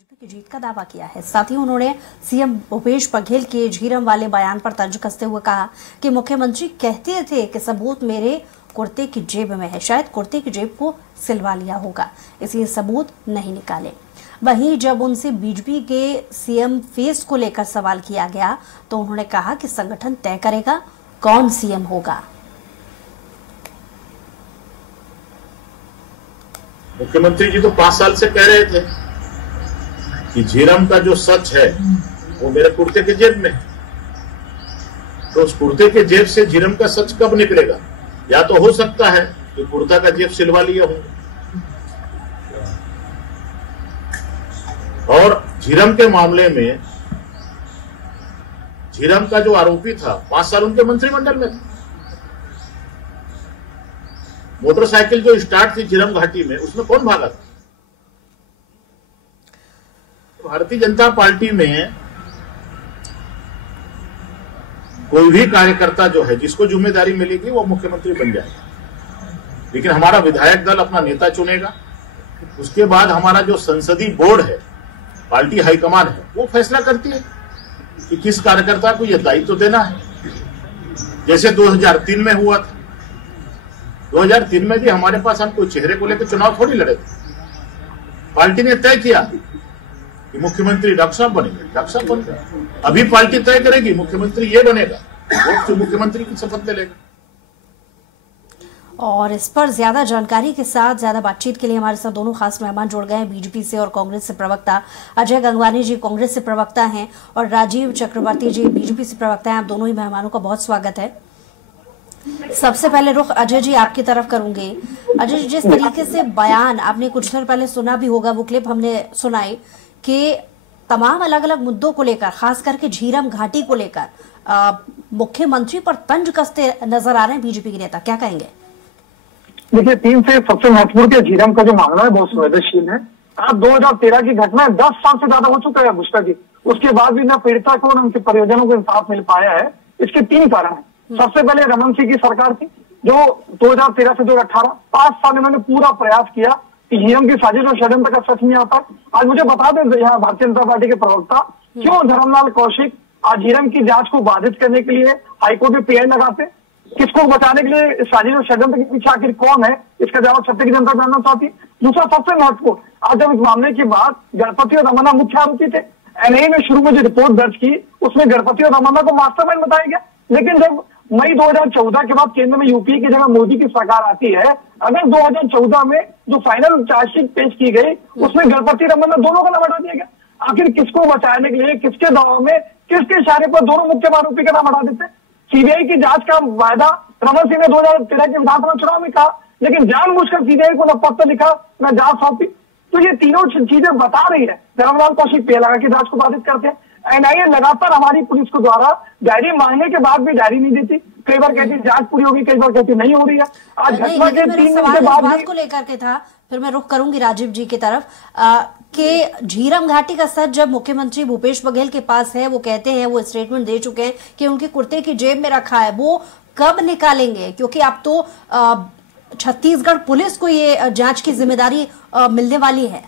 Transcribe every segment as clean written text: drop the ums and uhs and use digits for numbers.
BJP की जीत का दावा किया है। साथ ही उन्होंने सीएम भूपेश बघेल के झीरम वाले बयान पर तर्ज कसते हुए कहा कि मुख्यमंत्री कहते थे कि सबूत मेरे कुर्ते की जेब में है, शायद कुर्ते की जेब को सिलवा लिया होगा, इसलिए सबूत नहीं निकाले। वहीं जब उनसे बीजेपी के सीएम फेस को लेकर सवाल किया गया तो उन्होंने कहा कि संगठन तय करेगा कौन सीएम होगा। मुख्यमंत्री जी तो 5 साल से कह रहे थे कि झीरम का जो सच है वो मेरे कुर्ते के जेब में है, तो उस कुर्ते के जेब से झीरम का सच कब निकलेगा? या तो हो सकता है कि कुर्ता का जेब सिलवा लिया हो, और झीरम के मामले में झीरम का जो आरोपी था 5 साल उनके मंत्रिमंडल में था। मोटरसाइकिल जो स्टार्ट थी झीरम घाटी में, उसमें कौन भागा था? भारतीय जनता पार्टी में कोई भी कार्यकर्ता जो है जिसको जिम्मेदारी मिलेगी वो मुख्यमंत्री बन जाएगा, लेकिन हमारा विधायक दल अपना नेता चुनेगा। उसके बाद हमारा जो संसदीय बोर्ड है, पार्टी हाईकमान है, वो फैसला करती है कि किस कार्यकर्ता को यह दायित्व देना है। जैसे 2003 में हुआ था। 2003 में भी हमारे पास हम कोई चेहरे को लेकर चुनाव थोड़ी लड़े थे। पार्टी ने तय किया कि मुख्यमंत्री डॉक्टर साहब बनेंगे, डॉक्टर साहब बन गए। अभी पार्टी तय करेगी मुख्यमंत्री ये बनेगा, वो तो मुख्यमंत्री की शपथ ले लेगा। और इस पर ज्यादा जानकारी के साथ ज्यादा बातचीत के लिए हमारे साथ दोनों खास मेहमान जुड़ गए हैं। बीजेपी से और कांग्रेस से प्रवक्ता अजय गंगवानी जी कांग्रेस से प्रवक्ता हैं और राजीव चक्रवर्ती जी बीजेपी से प्रवक्ता हैं। आप दोनों ही मेहमानों का बहुत स्वागत है। सबसे पहले रुख अजय जी आपकी तरफ करूंगे। अजय जी, जिस तरीके से बयान आपने कुछ देर पहले सुना भी होगा, वो क्लिप हमने सुनाई कि तमाम अलग अलग मुद्दों को लेकर, खास करके झीरम घाटी को लेकर मुख्यमंत्री पर तंज कसते नजर आ रहे हैं बीजेपी के नेता, क्या कहेंगे? देखिए, 3 से सबसे महत्वपूर्ण है झीरम का जो मामला है बहुत संवेदनशील है। आप 2013 की घटना है, 10 साल से ज्यादा हो चुका है बुष्टा जी, उसके बाद भी न पीड़िता को न उनके परिजनों को इंसाफ मिल पाया है। इसके 3 कारण है। सबसे पहले रमन सिंह की सरकार थी जो 2013 से 2018 5 साल इन्होंने पूरा प्रयास किया कि झीरम की साजिश और षड्यंत्र का सच नहीं आता। आज मुझे बता दें यहाँ भारतीय जनता पार्टी के प्रवक्ता क्यों धर्मलाल कौशिक आज झीरम की जांच को बाधित करने के लिए हाईकोर्ट में पीआई लगाते, किसको बचाने के लिए साजिश और षड्यंत्र के पीछे आखिर कौन है, इसका जवाब छत्तीसगढ़ की जनता जानना चाहती है। दूसरा सबसे महत्वपूर्ण, आज जब इस मामले के बाद गणपति और रमन्ना मुख्य आरोपी थे, एनआईए ने शुरू में जो रिपोर्ट दर्ज की उसमें गणपति और रमन्ना को मास्टरमाइंड बताया गया, लेकिन जब मई 2014 के बाद केंद्र में यूपीए की जगह मोदी की सरकार आती है, अगर 2014 में जो फाइनल चार्जशीट पेश की गई उसमें गणपति रमन्ना दोनों का नाम हटा दिया गया। आखिर किसको बचाने के लिए, किसके दबाव में, किसके इशारे पर दोनों मुख्य आरोपी का नाम हटा देते? सीबीआई की जांच का वायदा रमन सिंह ने 2013 के विधानसभा चुनाव में कहा, लेकिन जानबूझकर सीबीआई को न पत्र लिखा न जांच सौंपी। तो ये तीनों चीजें बता रही है धर्मलाल कौशिक पे लगा के जांच को बाधित करते हैं। एनआईए लगातार हमारी पुलिस को द्वारा डायरी मांगने के बाद भी डायरी नहीं देती, कई बार कहती जांच पूरी होगी, कई बार कहती नहीं हो रही है। आज घटना के 3 दिन के बाद को लेकर के था, फिर मैं रुख करूंगी राजीव जी की तरफ कि झीरम घाटी का सच जब मुख्यमंत्री भूपेश बघेल के पास है, वो कहते हैं, वो स्टेटमेंट दे चुके हैं कि उनके कुर्ते की जेब में रखा है, वो कब निकालेंगे? क्योंकि अब तो छत्तीसगढ़ पुलिस को ये जांच की जिम्मेदारी मिलने वाली है।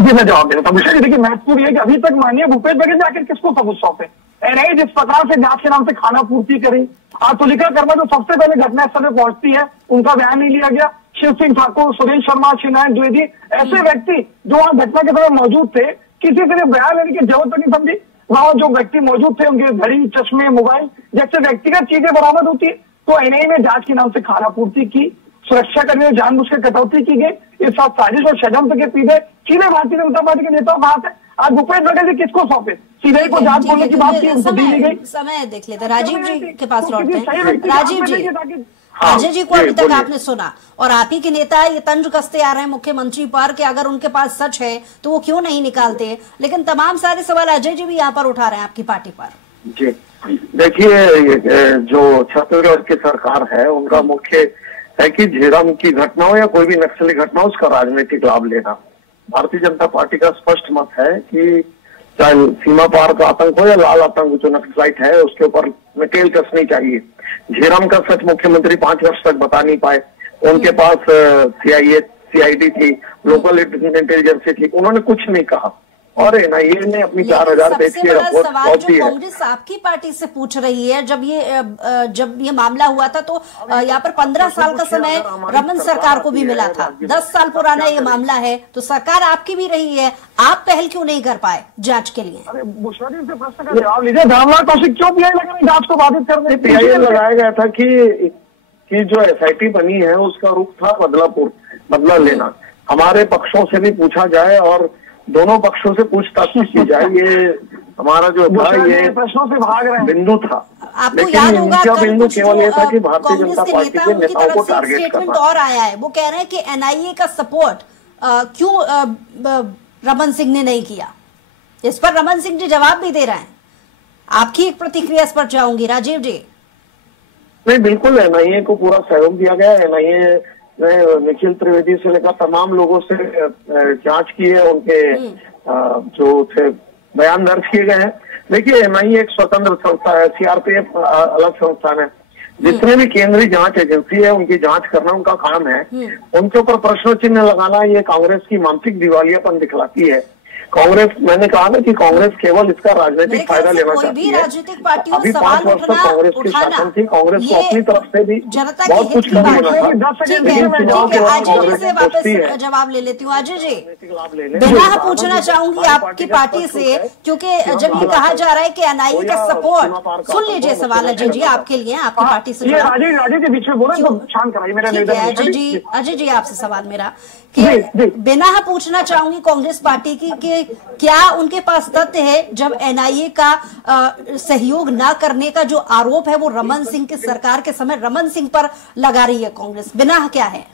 जी मैं जवाब देता हूँ। देखिए, महत्वपूर्ण है कि अभी तक माननीय भूपेश बघेल आखिर किसको सबूत सौंपे? एनआईए जिस प्रकार से जांच के नाम से खाना पूर्ति करी, आज तुलिका कर्मा जो सबसे पहले घटनास्थल में पहुंचती है उनका बयान नहीं लिया गया। शिव सिंह ठाकुर, सुरेश शर्मा, शिवनारायण द्विवेदी, ऐसे व्यक्ति जो वहां घटना के समय मौजूद थे, किसी से बयान लेने की जरूरत नहीं समझी। वहां जो व्यक्ति मौजूद थे उनके घड़ी, चश्मे, मोबाइल जैसे व्यक्तिगत चीजें बरामद होती है। तो एनआईए ने जांच के नाम से खाना पूर्ति की, सुरक्षा कर्मी में जानबूझकर कटौती की गई। इस साथ साजिश और षड्यंत्र के पीछे सीधे भारतीय जनता पार्टी के नेताओं का हाथ है। आज भूपेश बघेल किसको सौंपे? सीबीआई को जांच खोलने की बात की, समय देख लेते। राजीव जी के पास लौटते हैं। राजीव जी, अजय जी को अभी तक आपने सुना और आप ही के नेता ये तंज कसते आ रहे हैं मुख्यमंत्री पर कि अगर उनके पास सच है तो वो क्यों नहीं निकालते, लेकिन तमाम सारे सवाल अजय जी भी यहाँ पर उठा रहे हैं आपकी पार्टी पर। जी देखिए, जो छत्तीसगढ़ की सरकार है उनका मुख्य है कि झीरम की घटना हो या कोई भी नक्सली घटना हो उसका राजनीतिक लाभ लेना। भारतीय जनता पार्टी का स्पष्ट मत है कि चाहे सीमा पार का आतंक हो या लाल आतंक जो नक्सलाइट है उसके ऊपर नकेल कसनी चाहिए। झीरम का सच मुख्यमंत्री 5 वर्ष तक बता नहीं पाए। उनके पास सीआईडी थी, लोकल इंटेलिजेंस थी, उन्होंने कुछ नहीं कहा। और एनआईए ने अपनी 4000 पेज की रिपोर्ट सवाल जो दी है। कांग्रेस आपकी पार्टी से पूछ रही है, जब ये मामला हुआ था तो यहाँ पर 15 साल का समय रमन सरकार को भी मिला था। 10 साल पुराना ये मामला है, तो सरकार आपकी भी रही है, आप पहल क्यों नहीं कर पाए जांच के लिए? अरे बुशरा जी से प्रश्न का जवाब लीजिए। धर्मलाल कौशिक क्यों पीआई लगा रही जांच को बाधित करने? पीआई लगाया गया था कि जो एसआईटी बनी है उसका रुख था बदला लेना। हमारे पक्षों से भी पूछा जाए और दोनों पक्षों से पूछताछ की जाए। ये हमारा जो था ये प्रश्नों से भाग रहे हैं बिंदु था, आपको याद होगा इनका बिंदु केवल ये था कि भारतीय कांग्रेस जनता के पार्टी के नेताओं को टारगेट स्टेटमेंट करना। और आया है, वो कह रहे हैं कि एनआईए का सपोर्ट क्यों रमन सिंह ने नहीं किया। इस पर रमन सिंह जी जवाब भी दे रहे हैं। आपकी एक प्रतिक्रिया इस पर चाहूंगी, राजीव जी। नहीं, बिल्कुल एनआईए को पूरा सहयोग दिया गया। एनआईए ने निखिल त्रिवेदी से लेकर तमाम लोगों से जांच की है, उनके जो थे बयान दर्ज किए गए हैं। देखिए, एनआईए एक स्वतंत्र संस्था है, सीआरपीएफ अलग संस्थान है। जितने भी केंद्रीय जांच एजेंसी है उनकी जांच करना उनका काम है। उनके ऊपर प्रश्न चिन्ह लगाना ये कांग्रेस की मानसिक दिवालियापन दिखलाती है। कांग्रेस, मैंने कहा ना कि कांग्रेस केवल इसका राजनीतिक फायदा लेना चाहती है। राजनीतिक पार्टियों अभी 5 वर्ष तक कांग्रेस की शासन थी, कांग्रेस को अपनी तरफ से भी बहुत कुछ करना वापस जवाब ले लेती हूँ। अजय जी, बिना पूछना चाहूंगी आपकी पार्टी से, क्योंकि जब ये कहा जा रहा है कि एनआईए का सपोर्ट, सुन लीजिए सवाल अजय जी आपके लिए, आपकी पार्टी से राजीव के बीच में बोला तो शांत कराइए मेरा निवेदन। अजय जी आपसे सवाल मेरा कि बिना पूछना चाहूंगी कांग्रेस पार्टी की कि क्या उनके पास तथ्य है जब एनआईए का सहयोग न करने का जो आरोप है वो रमन सिंह की सरकार के समय रमन सिंह पर लगा रही है कांग्रेस? बिना क्या है?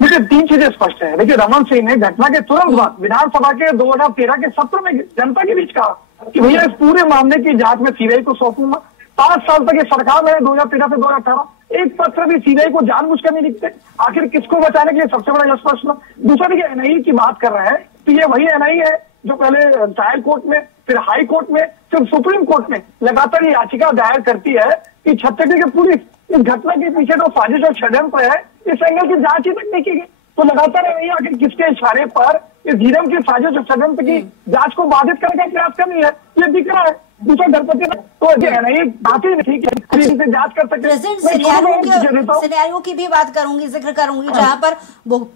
देखिए, 3 चीजें स्पष्ट है। देखिए, रमन सिंह ने घटना के तुरंत बाद विधानसभा के 2013 के सत्र में जनता के बीच कहा कि भैया इस पूरे मामले की जांच में सीबीआई को सौंपूंगा। 5 साल तक ये सरकार में 2013 से 2018 एक पत्र भी सीबीआई को जानबूझकर नहीं लिखते। आखिर किसको बचाने के लिए? सबसे बड़ा यह प्रश्न। दूसरा, देखिए एनआईए की बात कर रहे हैं तो ये वही एनआईए है जो पहले ट्रायल कोर्ट में, फिर हाई कोर्ट में, फिर सुप्रीम कोर्ट में लगातार ये याचिका दायर करती है कि छत्तीसगढ़ की पुलिस इस घटना के पीछे जो साजिश और षड्यंत्र है इस एंगल की जांच ही तक नहीं की गई। तो लगातार एनआईए आखिर किसके इशारे पर इस झीरम की साजिश और षड्यंत्र की जांच को बाधित करने का प्रयास कर रही है, ये दिख रहा है। दूसरा गणपति तो एनआईए बात ही नहीं है, जांच कर सकते। प्रेजेंट सिनेरियो की भी बात करूंगी, जिक्र करूंगी, जहां पर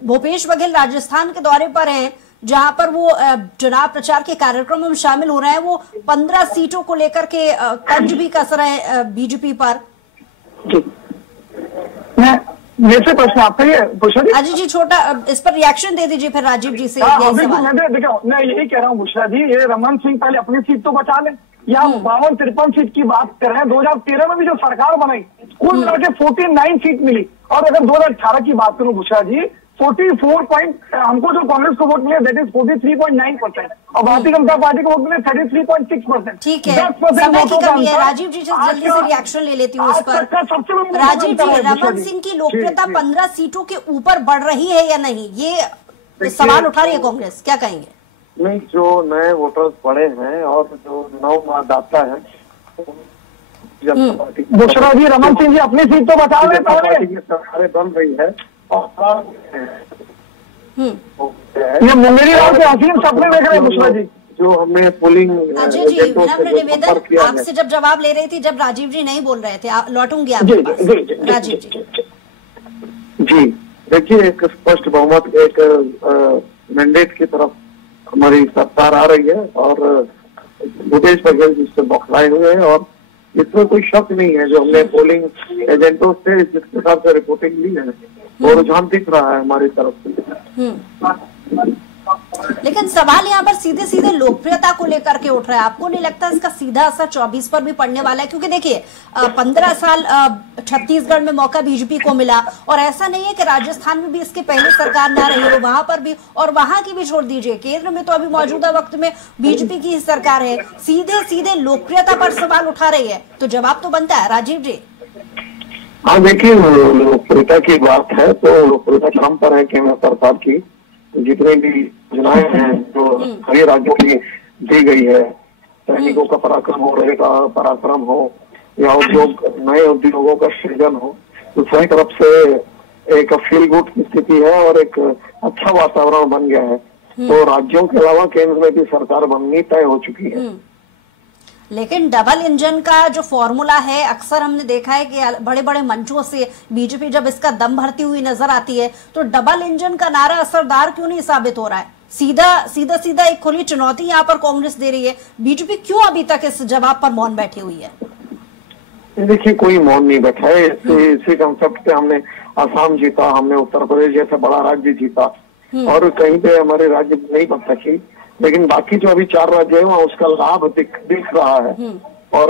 भूपेश बघेल राजस्थान के दौरे पर हैं, जहां पर वो चुनाव प्रचार के कार्यक्रम में शामिल हो रहे हैं। वो 15 सीटों को लेकर के तंज भी कस रहे हैं बीजेपी पर। मेरे से प्रश्न आपका ये बुशरा जी। अजय जी छोटा इस पर रिएक्शन दे दीजिए, फिर राजीव जी से। देखो, मैं यही कह रहा हूँ बुशरा जी, ये रमन सिंह पहले अपनी सीट तो बचा ले। या 52-53 सीट की बात कर रहे हैं। 2013 में भी जो सरकार बनाई कुल मिला के 49 सीट मिली। और अगर 2018 की बात करूं बुशरा जी, 44 हमको जो कांग्रेस को वोट मिले दैट इज 43.9% और भारतीय जनता पार्टी को वोट मिले 33.6%। ठीक है, समय की कमी है। राजीव जी से जल्दी से रिएक्शन ले लेती हूँ इस पर। राजीव जी, रमन सिंह की लोकप्रियता 15 सीटों के ऊपर बढ़ रही है या नहीं, ये सवाल उठा रही है कांग्रेस, क्या कहेंगे? नहीं, जो नए वोटर्स पड़े हैं और जो नव मतदाता है बुशरा जी, रमन सिंह जी अपनी सीट तो बचा रहे हैं, सरकारें बन रही है और ये मुंगेरी राव के असीम सपने देख रहे हैं बुशरा जी। जो हमने पोलिंग अजय जी, नम्र निवेदन आपसे जब जवाब ले रही थी, जब राजीव जी नहीं बोल रहे थे, लौटूंगी आपके पास। राजीव जी, देखिए, एक स्पष्ट बहुमत, एक मैंडेट की तरफ हमारी सरकार आ रही है और भूपेश बघेल जिससे बौखलाए हुए हैं और इसमें कोई शक नहीं है। जो हमने पोलिंग एजेंटों से जिस प्रकार से रिपोर्टिंग ली है वो रुझान दिख रहा है हमारी तरफ से। लेकिन सवाल यहाँ पर सीधे सीधे लोकप्रियता को लेकर के उठ रहा है। आपको नहीं लगता इसका सीधा असर 24 पर भी पड़ने वाला है? क्योंकि देखिए 15 साल छत्तीसगढ़ में मौका बीजेपी को मिला और ऐसा नहीं है कि राजस्थान में भी इसके पहले सरकार ना रही हो, वहां पर भी, और वहां की भी छोड़ दीजिए, केंद्र में तो अभी मौजूदा वक्त में बीजेपी की ही सरकार है। सीधे सीधे लोकप्रियता पर सवाल उठा रही है, तो जवाब तो बनता है। राजीव जी। हाँ, देखिए, लोकप्रियता की बात है तो लोकप्रियता चरम पर है केंद्र सरकार की। जितनी भी योजनाएं हैं जो सभी राज्यों की दी गई है, सैनिकों का पराक्रम हो, रहेगा पराक्रम हो या उद्योग, नए उद्योगों का सृजन हो, तो सही तरफ से एक फील गुड की स्थिति है और एक अच्छा वातावरण बन गया है। तो राज्यों के अलावा केंद्र में भी सरकार बननी तय हो चुकी है। लेकिन डबल इंजन का जो फॉर्मूला है, अक्सर हमने देखा है कि बड़े बड़े मंचों से बीजेपी जब इसका दम भरती हुई नजर आती है, तो डबल इंजन का नारा असरदार क्यों नहीं साबित हो रहा है? सीधा एक खुली चुनौती यहाँ पर कांग्रेस दे रही है, बीजेपी क्यों अभी तक इस जवाब पर मौन बैठी हुई है? देखिए, कोई मौन नहीं बैठा है। इसी कंसेप्ट पे हमने असम जीता, हमने उत्तर प्रदेश जैसा बड़ा राज्य जीता, और कहीं पे हमारे राज्य नहीं बन सकी, लेकिन बाकी जो अभी 4 राज्य है वहाँ उसका लाभ दिख रहा है। और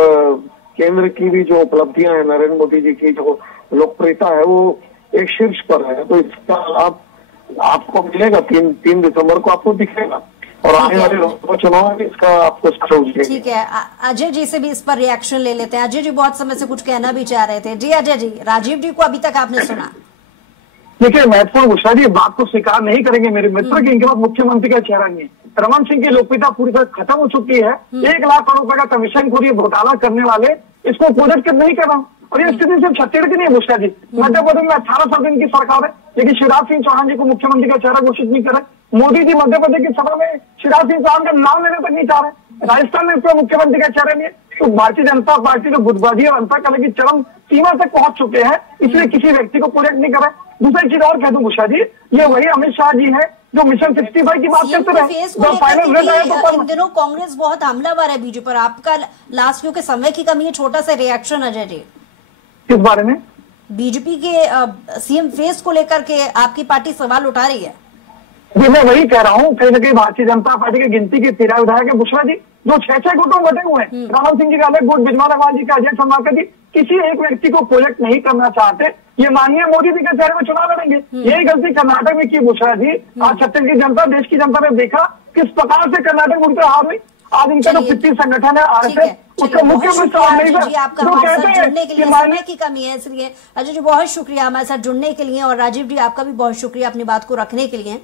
केंद्र की भी जो उपलब्धियां हैं, नरेंद्र मोदी जी की जो लोकप्रियता है वो एक शीर्ष पर है, तो इसका लाभ आपको मिलेगा। 3 दिसंबर को आपको दिखेगा, और आने वाले लोकसभा चुनाव में इसका आपको स्पष्ट। ठीक है, अजय जी से भी इस पर रिएक्शन ले लेते हैं। अजय जी बहुत समय से कुछ कहना भी चाह रहे थे। जी अजय जी, राजीव जी को अभी तक आपने सुना? देखिए, महत्वपूर्ण घोषणा जी, बात को स्वीकार नहीं करेंगे मेरे मित्र की, इनके बाद मुख्यमंत्री का चेहरा नहीं है। रमन सिंह की लोकप्रियता पूरी तरह खत्म हो चुकी है। 1 लाख करोड़ रुपए का कमीशन खोरी घोटाला करने वाले इसको प्रोजेक्ट नहीं कर रहा। और ये स्थिति सिर्फ छत्तीसगढ़ की नहीं है भूषा जी, मध्य प्रदेश में 18 दिन की सरकार है, लेकिन शिवराज सिंह चौहान जी को मुख्यमंत्री का चेहरा घोषित नहीं कर रहे। मोदी जी मध्य प्रदेश की सभा में शिवराज सिंह चौहान का नाम लेने तक नहीं चाह रहे। राजस्थान में इसका मुख्यमंत्री का चेहरा नहीं है। तो भारतीय जनता पार्टी जो गुटबाजी और अंतरकलह की चरम सीमा तक पहुंच चुके हैं, इसलिए किसी व्यक्ति को प्रोजेक्ट नहीं कर रहे। दूसरी चीज और कह दूं भूषा जी, ये वही अमित शाह जी है जो मिशन 65 की बात करते रहे। जब फाइनल रेट आया तो इन दिनों कांग्रेस बहुत हमलावर है बीजेपी पर। आपका लास्ट क्योंकि समय की कमी है, छोटा सा रिएक्शन अजय जी। किस बारे में? बीजेपी के सीएम फेस को लेकर के आपकी पार्टी सवाल उठा रही है। जी, मैं वही कह रहा हूँ, कहीं ना कहीं भारतीय जनता पार्टी की गिनती के 13 विधायक है बुशरा जी, जो 6 गुटों में बटे हुए हैं। रमन सिंह जी का अलग गुट, बिजमा अग्रवाल जी का, अजय चंद्राकर जी, किसी एक व्यक्ति को प्रोजेक्ट नहीं करना चाहते। ये माननीय मोदी जी के चेहरे में चुनाव लड़ेंगे। यही गलती कर्नाटक में की बुशरा जी। आज छत्तीसगढ़ की जनता, देश की जनता ने देखा किस प्रकार से कर्नाटक उनके हार हुई। आज इनका जो पिछली संगठन है आरएसएस, उसका मुख्य आपका हमारे साथ जुड़ने के लिए, समय की कमी है इसलिए। अजय जी बहुत शुक्रिया हमारे साथ जुड़ने के लिए, और राजीव जी आपका भी बहुत शुक्रिया अपनी बात को रखने के लिए।